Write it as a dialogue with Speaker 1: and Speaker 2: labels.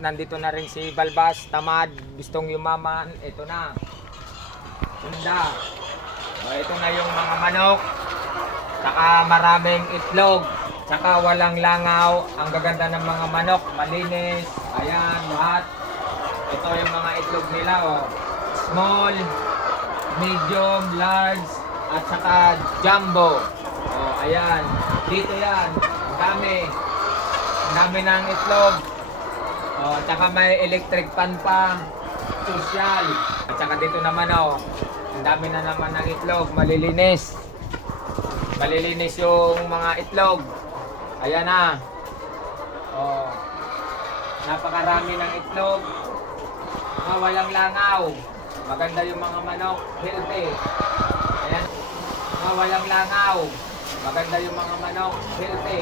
Speaker 1: Nandito na rin si Balbas, tamad, gustong yumaman. Ito na. Tunda. O, ito na yung mga manok. Saka maraming itlog. Saka walang langaw. Ang gaganda ng mga manok. Malinis. Ayan, lahat. Ito yung mga itlog nila. Oh. Small, medium, large, at saka jumbo. Oh, ayan. Dito yan. Ang dami. Ang dami ng itlog. Oh, at saka may electric pan pa. Social. At saka dito naman oh. Ang dami na naman ng itlog. Malilinis. Malilinis yung mga itlog. Ayan na. Oh. Napakarami ng itlog. Mga walang langaw. Maganda yung mga manok. Healthy. Ayan. Mga walang langaw. Maganda yung mga manok. Healthy.